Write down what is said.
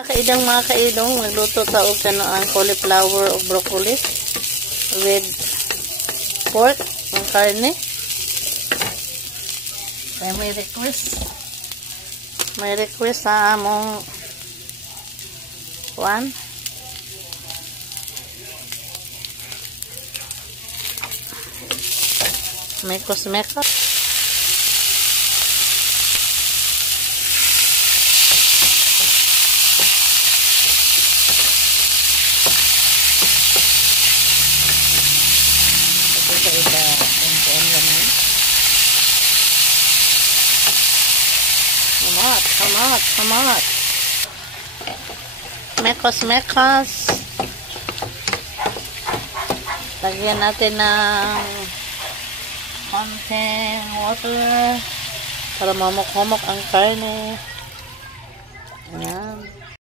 Mga kaidong, nagluto ta og ang cauliflower o broccoli with pork, ng karne. Kaya may request sa among one. Mekos-mekos. Hamat. Mekos. Lagyan natin ng konting water para mamok-mamok ang karne.